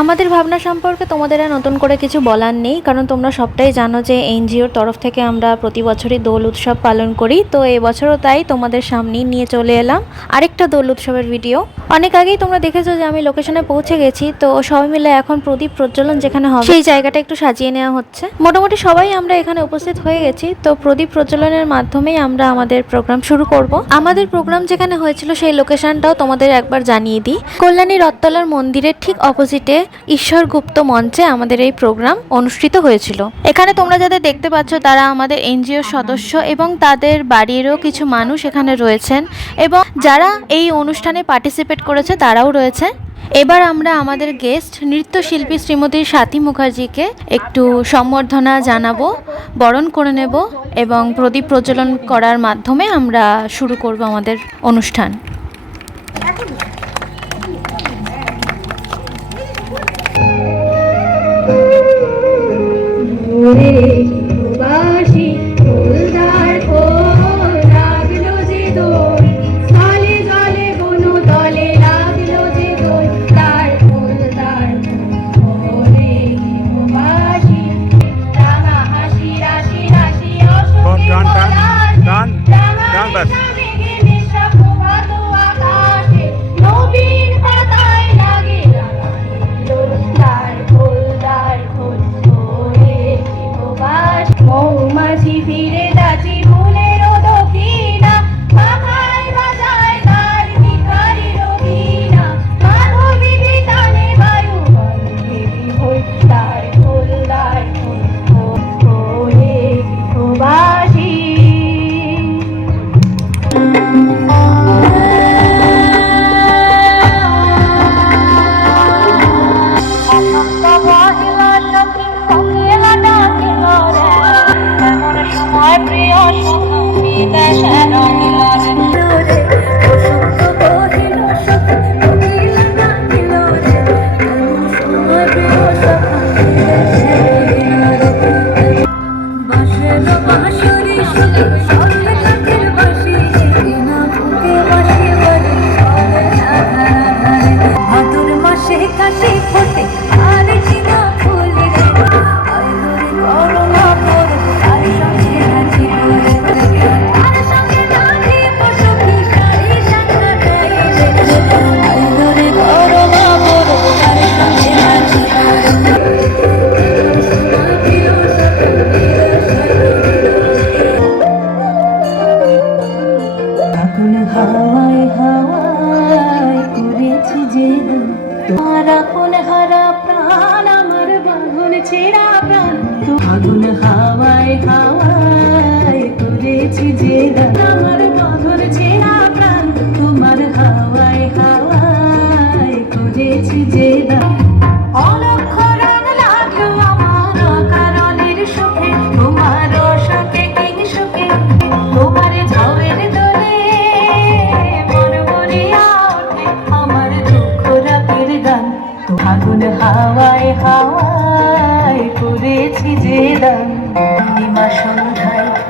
আমাদের ভাবনা সম্পর্কে তোমাদের আর নতুন করে কিছু বলার নেই, কারণ তোমরা সবটাই জানো যে এনজিওর তরফ থেকে আমরা প্রতি বছরই দোল উৎসব পালন করি। তো এবছরও তাই তোমাদের সামনেই নিয়ে চলে এলাম আরেকটা দোল উৎসবের ভিডিও। অনেক আগেই তোমরা দেখেছো যে আমি লোকেশনে পৌঁছে গেছি। তো সবাই মিলে এখন প্রদীপ প্রজ্বলন যেখানে হবে সেই জায়গাটা একটু সাজিয়ে নেওয়া হচ্ছে। মোটামুটি সবাই আমরা এখানে উপস্থিত হয়ে গেছি। তো প্রদীপ প্রজ্বলনের মাধ্যমেই আমরা আমাদের প্রোগ্রাম শুরু করব। আমাদের প্রোগ্রাম যেখানে হয়েছিল সেই লোকেশনটাও তোমাদের একবার জানিয়ে দিই। কল্যাণী রথতলার মন্দিরের ঠিক অপোজিটে ঈশ্বর গুপ্ত মঞ্চে আমাদের এই প্রোগ্রাম অনুষ্ঠিত হয়েছিল। এখানে তোমরা যাদের দেখতে পাচ্ছ তারা আমাদের এনজিওর সদস্য এবং তাদের বাড়িরও কিছু মানুষ এখানে রয়েছেন, এবং যারা এই অনুষ্ঠানে পার্টিসিপেট করেছে তারাও রয়েছে। এবার আমরা আমাদের গেস্ট নৃত্যশিল্পী শ্রীমতী স্বাতী মুখার্জিকে একটু সম্বর্ধনা জানাবো, বরণ করে নেব এবং প্রদীপ প্রজ্বলন করার মাধ্যমে আমরা শুরু করব আমাদের অনুষ্ঠান।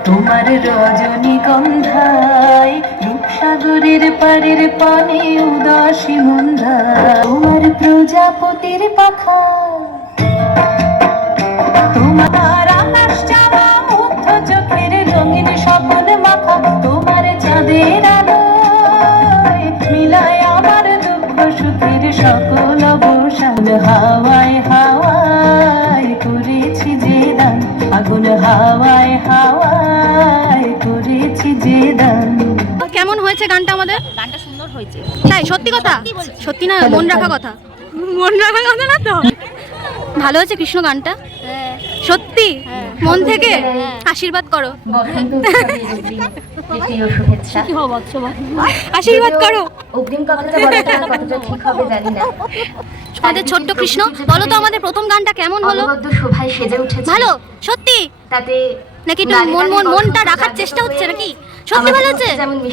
তোমার রজনীগন্ধায় রূপসাগরের পারের পানে উদাসী মন্ধা, তোমার প্রজাপতির পাখা, তোমার আকাশ চাওয়া মুগ্ধ চোখের রঙিন স্বপন মাখা, তোমার চাঁদের আলোয় মিলায় আমার দুঃখ সুখের সকল অবসান। হাওয়ায় হাওয়ায় করেছি যে দান, আগুন হাওয়ায় হাওয়ায় করেছি যে দান। কেমন হয়েছে গানটা? আমাদের গানটা সুন্দর হয়েছে। তাই? সত্যি কথা? সত্যি না? মন রাখা কথা? মন রাখা কথা না তো? ভালো হয়েছে কৃষ্ণ গানটা? সত্যি মন থেকে আশীর্বাদ করো। আশীর্বাদ করো। আমাদের ছোট্ট কৃষ্ণ, বলো তো আমাদের প্রথম গানটা কেমন হলো? ভালো? সত্যি? তাতে নাকি একটু মনটা রাখার চেষ্টা হচ্ছে নাকি? সত্যি ভালো হচ্ছে?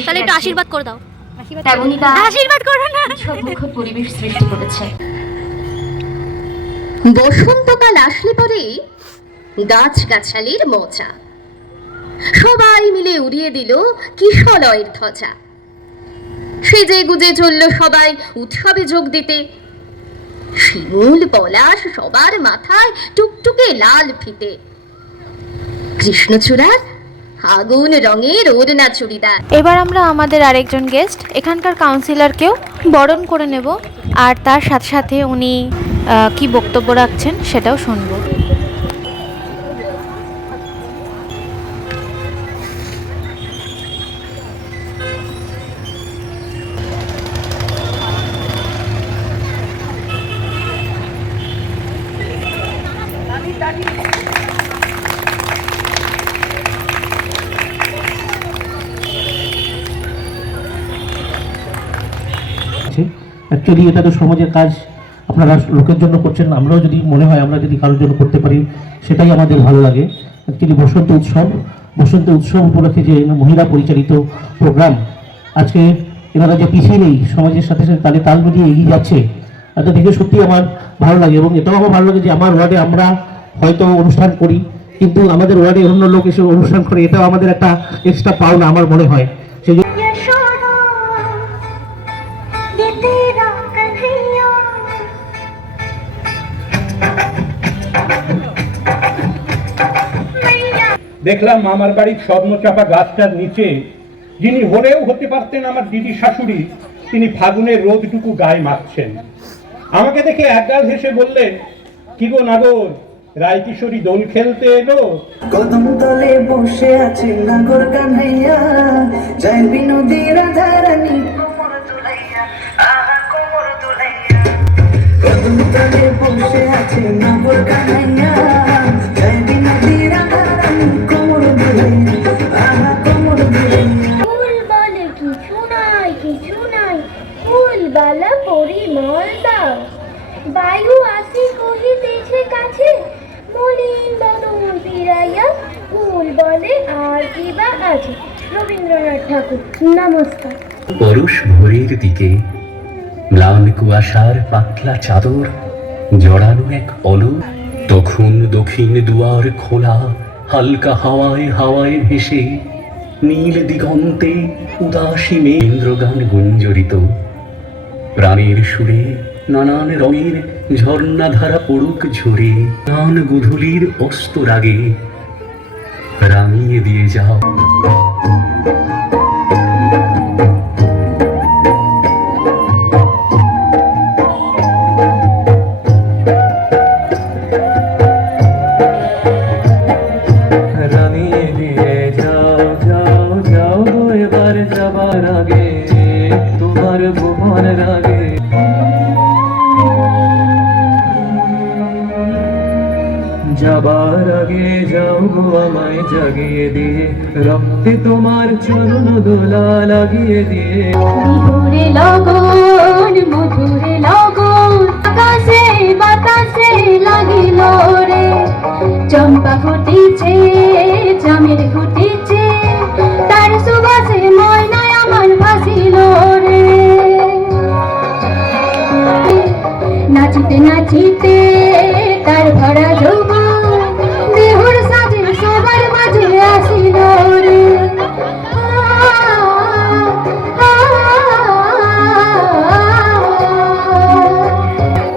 তাহলে একটু আশীর্বাদ করে দাও। আশীর্বাদ করো না। পরিবেশ সৃষ্টি করেছে। বসন্তকাল আসলে পরে গাছগাছালির মজা, সবাই মিলে উড়িয়ে দিল কিশলয়ের ধ্বজা। সেজে গুজে চলল সবাই উৎসবে যোগ দিতে। শিমুল পলাশ সবার মাথায় টুকটুকে লাল ফিতে, কৃষ্ণচূড়ার আগুন রঙের ওড়না চুড়িদার। এবার আমরা আমাদের আরেকজন গেস্ট এখানকার কাউন্সিলরকেও বরণ করে নেব, আর তার সাথে সাথে উনি কি বক্তব্য রাখছেন সেটাও শুনবো। অ্যাকচুয়ালি এটা তো সমাজের কাজ, আপনারা লোকের জন্য করছেন, আমরাও যদি মনে হয় আমরা যদি কারোর জন্য করতে পারি সেটাই আমাদের ভালো লাগে। অ্যাকচুয়ালি বসন্ত উৎসব উপলক্ষে যে মহিলা পরিচালিত প্রোগ্রাম, আজকে এনারা যে পিছিয়ে নেই, সমাজের সাথে সাথে তালে তাল মিলিয়ে এগিয়ে যাচ্ছে, এটা দেখে সত্যি আমার ভালো লাগে। এবং এটাও আমার ভালো লাগে যে আমার ওয়ার্ডে আমরা হয়তো অনুষ্ঠান করি, কিন্তু আমাদের ওয়ার্ডে অন্য লোক এসে অনুষ্ঠান করে, এটাও আমাদের একটা এক্সট্রা পাওনা আমার মনে হয়। সেই দেখলাম আমার বাড়ির স্বর্ণচাপা গাছটার নিচে যিনি হলেও হতে পারতেন আমার দিদি শাশুড়ি, তিনি ফাগুনের রোদটুকু গায়ে মাখছেন। আমাকে দেখে একগাল হেসে বললেন, কি গো নাগর, রায়কিশোরী দোল খেলতে এলো? কদম তলে বসে আছে নাগর কানাইয়া, যায় বিনোদী রাধারানী কোমর দুলাইয়া, আহা কোমর দুলাইয়া। কদম তলে বসে আছে নাগর কানাইয়া, যায় বিনোদী রাধারানী কোমর দুলাইয়া, আহা কোমর দুলাইয়া। ফুল বলে কিছু নাই, ফুলবালা পরিমল দাও। বায়ু আসি কহিতেছে কাছে, মলিন বদন ফিরাইয়া, ফুল বলে আর কি বা আছে। রবীন্দ্রনাথ ঠাকুর। নমস্কার। পরশ ভোরের দিকে ম্লান কুয়াশার পাতলা চাদর জড়ানো এক পলক, তখন দক্ষিণ দুয়ার খোলা, হালকা হাওয়ায় হাওয়ায় ভেসে নীল দিগন্তে উদাসী মেন্দ্রগান গুঞ্জরিত, প্রাণের সুরে নানান রঙের ঝর্ণাধারা পড়ুক ঝরে, নান গুধুলির অস্ত রাগে রাঙিয়ে দিয়ে যাও। রাঙিয়ে দিয়ে যাও যাও যাও গো, এবার যাবার আগে তোমার ভুবন রাগে। যাবার আগে যাও গো আমায় জাগিয়ে দিয়ে, রক্তে তোমার চরণ দোলা লাগিয়ে দিয়ে। মধুরে লগন, মধুরে লগন, আকাশে বাতাসে লাগিল রে। চম্পা ফুটিছে, চামের ফুটিছে, তার সুবাসে ময়নায় আমার ভাসিল রে। নাচিতে নাচিতে তার ভরা যৌবন, দেহর সাজে সবার মাঝে আসিল রে।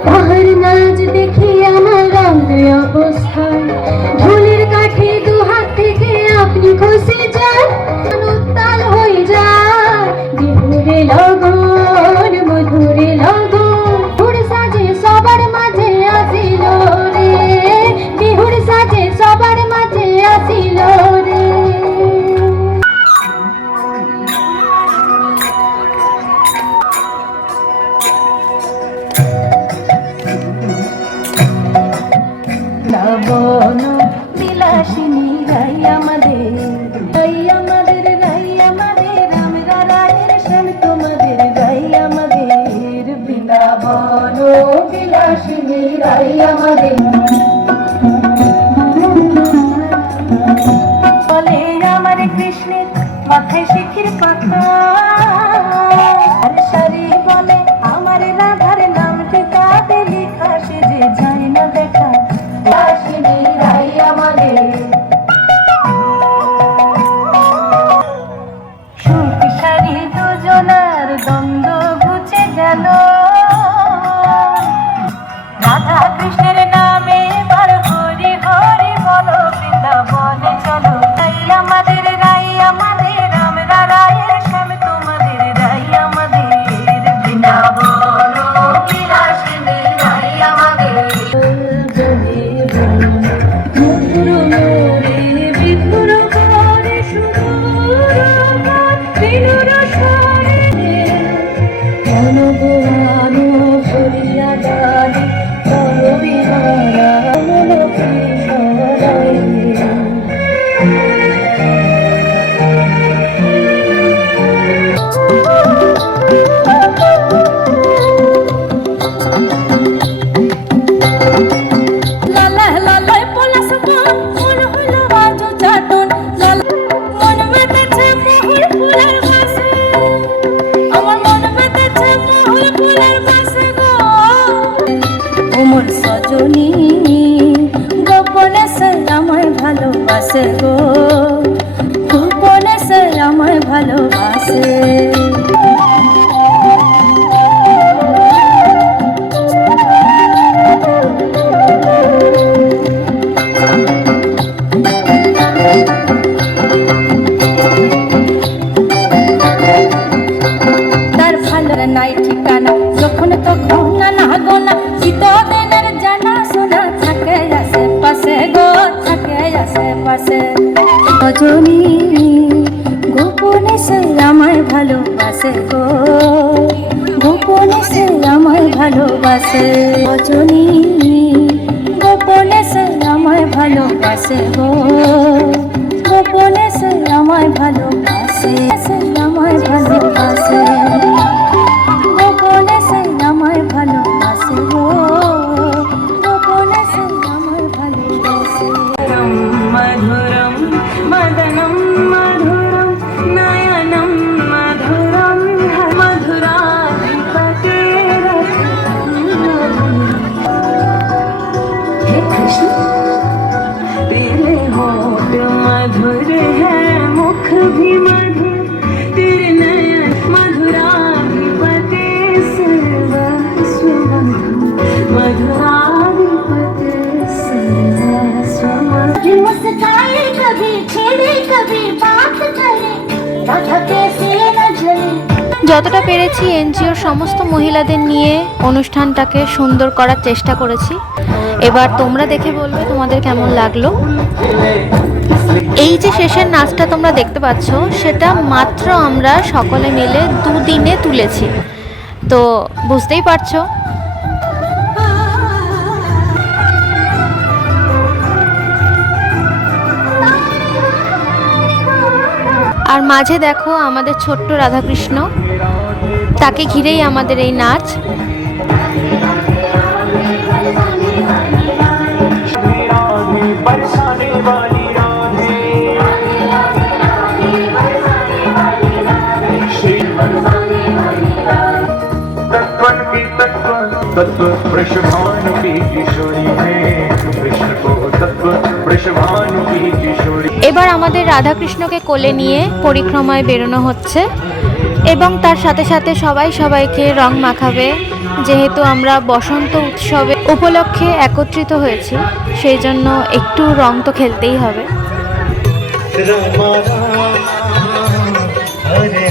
পাহাড় নাচ দেখি আমার রঙে অবস্থায়, ঢোলের কাঠি দু হাত থেকে আপনি খসে যান, উত্তাল হয়ে যায়। বিহুরে লগন, মধুরে লগন, বিহুর সাজে সবার মাঝে আসিল রে। বিহুর সাজে সবার মাঝে আসিল রে। লাবণ বিলাসিনী রাই আমাদের, রাই আমাদের, রাই আমাদের, আমরা রায়ের শ্যাম তোমাদের, রাই আমাদের। বৃন্দাবন বিলাসিনী রাই আমাদের, বলে আমার কৃষ্ণের মাথায় শিখির পাখা, আর সারি বলে আমার রাধার নামটি তাতে লেখা, সে যে যায় না দেখা। বিলাসিনী রাই আমাদের, সুখসারী দুজনার দ্বন্দ্ব ঘুচে গেল, কৃষ্ণের নামে এবার হরি হরি বলো, বৃন্দাবনে চলো। রাই আমাদের আমরা রায়ের শ্যাম তোমাদের, রাই আমাদের বৃন্দাবন বিলাসিনী, রাই আমাদের। মধুর মোরে বিধুর ঘরে সুদূর বিনুর স্বরে অনুগুণ করিয়া গানে করবি মারা মনকে সরাই। লালা লালায় পলাশ গান মন হলো আজ চাটন, মন বেঁধেছে মহুর ফুলের বাসে, আমার মন বেঁধেছে মহুর ফুলের বাসে গো। ওমর সজনী গোপনে সে আমায় ভালোবাসে গো, গোপনে সে আমায় ভালোবাসে। তার ভালো নাই ঠিকানা, যখন তখন নানা গোনা, চিতদিনের জানা শোনা থাকে আশেপাশে গো, থাকে আশেপাশে। রজনী গোপনে সে আমায় ভালোবাসে গো, গোপনে সে আমায় ভালোবাসে। রজনী গোপনে সে আমায় ভালোবাসে গো, গোপনে সে আমায় ভালোবাসে, সে আমায় ভালোবাসে, গোপনে সে আমায় ভালোবাসে গো, গোপনে সে আমায় ভালোবাসে। মধুরম মদনম মধুরম নয়নম মধুরম মধুরাধিপতে। हे कृष्ण तेरे होठ मधुर है, मुख भी मधुर, तेरे नयन मधुराधिपते सर्वस्व मधुर, मधुराधिपते सर्वस्व मधुर। मुस्काए कभी छेड़े कभी बात करे, कथा कैसे न जले। যতটা পেরেছি এনজিওর সমস্ত মহিলাদের নিয়ে অনুষ্ঠানটাকে সুন্দর করার চেষ্টা করেছি। এবার তোমরা দেখে বলবে তোমাদের কেমন লাগলো। এই যে শেষের নাচটা তোমরা দেখতে পাচ্ছ, সেটা মাত্র আমরা সকলে মিলে 2 দিনে তুলেছি, তো বুঝতেই পারছো। আর মাঝে দেখো আমাদের ছোট্ট রাধাকৃষ্ণ, তাকে ঘিরেই আমাদের এই নাচ। बरसाने वाली राधे, तत्वन की तत्व वृषभानु की किशोरी है, कृष्ण को तत्व वृषभानु की किशोरी। এবার আমাদের রাধাকৃষ্ণকে কোলে নিয়ে পরিক্রমায় বেরোনো হচ্ছে, এবং তার সাথে সাথে সবাই সবাইকে রং মাখাবে। যেহেতু আমরা বসন্ত উৎসবে উপলক্ষে একত্রিত হয়েছি, সেই জন্য একটু রং তো খেলতেই হবে। কৃষ্ণ হরে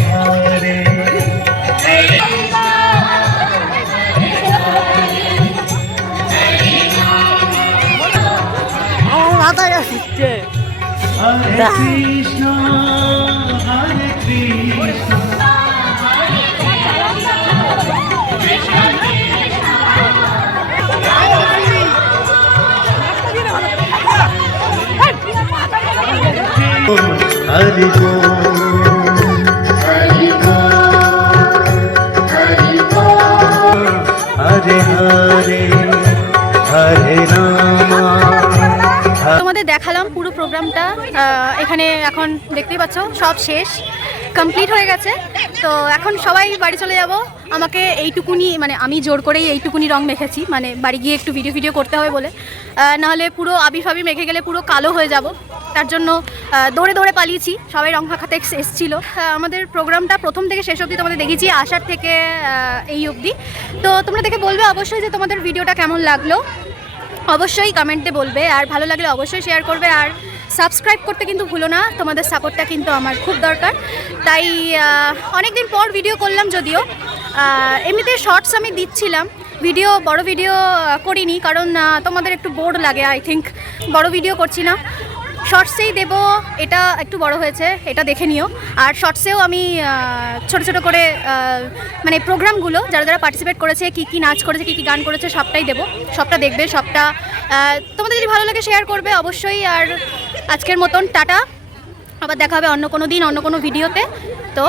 কৃষ্ণ हरि हरे हरे हरे रामा। তোমাদের দেখালাম পুরো প্রোগ্রামটা। এখানে এখন দেখতেই পাচ্ছ সব শেষ, কমপ্লিট হয়ে গেছে। তো এখন সবাই বাড়ি চলে যাব। আমাকে এইটুকুনি, মানে আমি জোর করেই এইটুকুনি রং মেখেছি, মানে বাড়ি গিয়ে একটু ভিডিও করতে হবে বলে, নাহলে পুরো আবির ফাবি মেখে গেলে পুরো কালো হয়ে যাব। তার জন্য দৌড়ে দৌড়ে পালিয়েছি, সবাই রং মাখাতে এসেছিলো। আমাদের প্রোগ্রামটা প্রথম থেকে শেষ অবধি তোমাদের দেখিয়েছি, আসার থেকে এই অবধি। তো তোমরা দেখে বলবে অবশ্যই যে তোমাদের ভিডিওটা কেমন লাগলো। অবশ্যই কমেন্টে বলবে, আর ভালো লাগলে অবশ্যই শেয়ার করবে, আর সাবস্ক্রাইব করতে কিন্তু ভুলো না, তোমাদের সাপোর্টটা কিন্তু আমার খুব দরকার। তাই অনেক দিন পর ভিডিও করলাম, যদিও এমনিতে শর্টস আমি দিচ্ছিলাম, বড় ভিডিও করিনি, কারণ তোমাদের একটু বোর লাগে, আই থিঙ্ক বড় ভিডিও করছি না, শর্টসেই দেবো। এটা একটু বড় হয়েছে, এটা দেখে নিও। আর শর্টসেও আমি ছোট ছোট করে মানে প্রোগ্রামগুলো যারা যারা পার্টিসিপেট করেছে, কী কী নাচ করেছে, কী কী গান করেছে, সবটাই দেবো, সবটা দেখবে, সবটা তোমাদের যদি ভালো লাগে শেয়ার করবে অবশ্যই। আর আজকের মতন টাটা, আবার দেখা হবে অন্য কোনো দিন অন্য কোনো ভিডিওতে। তো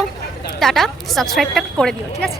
টাটা, সাবস্ক্রাইবটা করে দিও, ঠিক আছে।